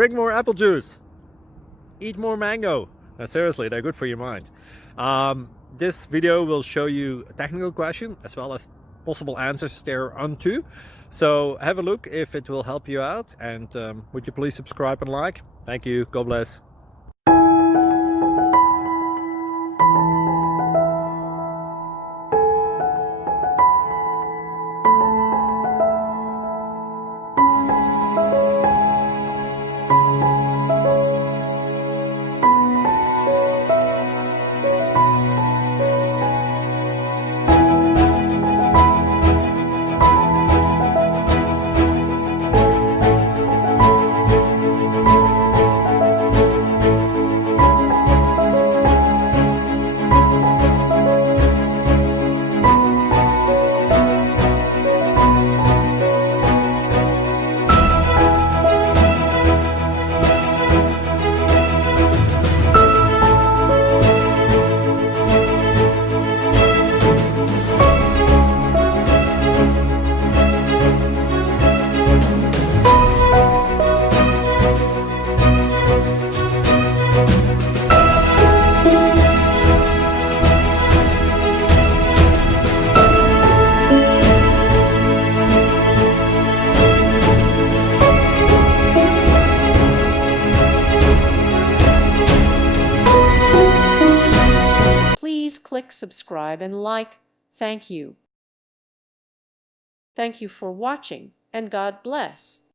drink more apple juice, eat more mango. Now, seriously, they're good for your mind. This video will show you a technical question as well as possible answers thereunto. So have a look if it will help you out, and would you please subscribe and like? Thank you. God bless. Please click subscribe and like. Thank you. Thank you for watching, and God bless.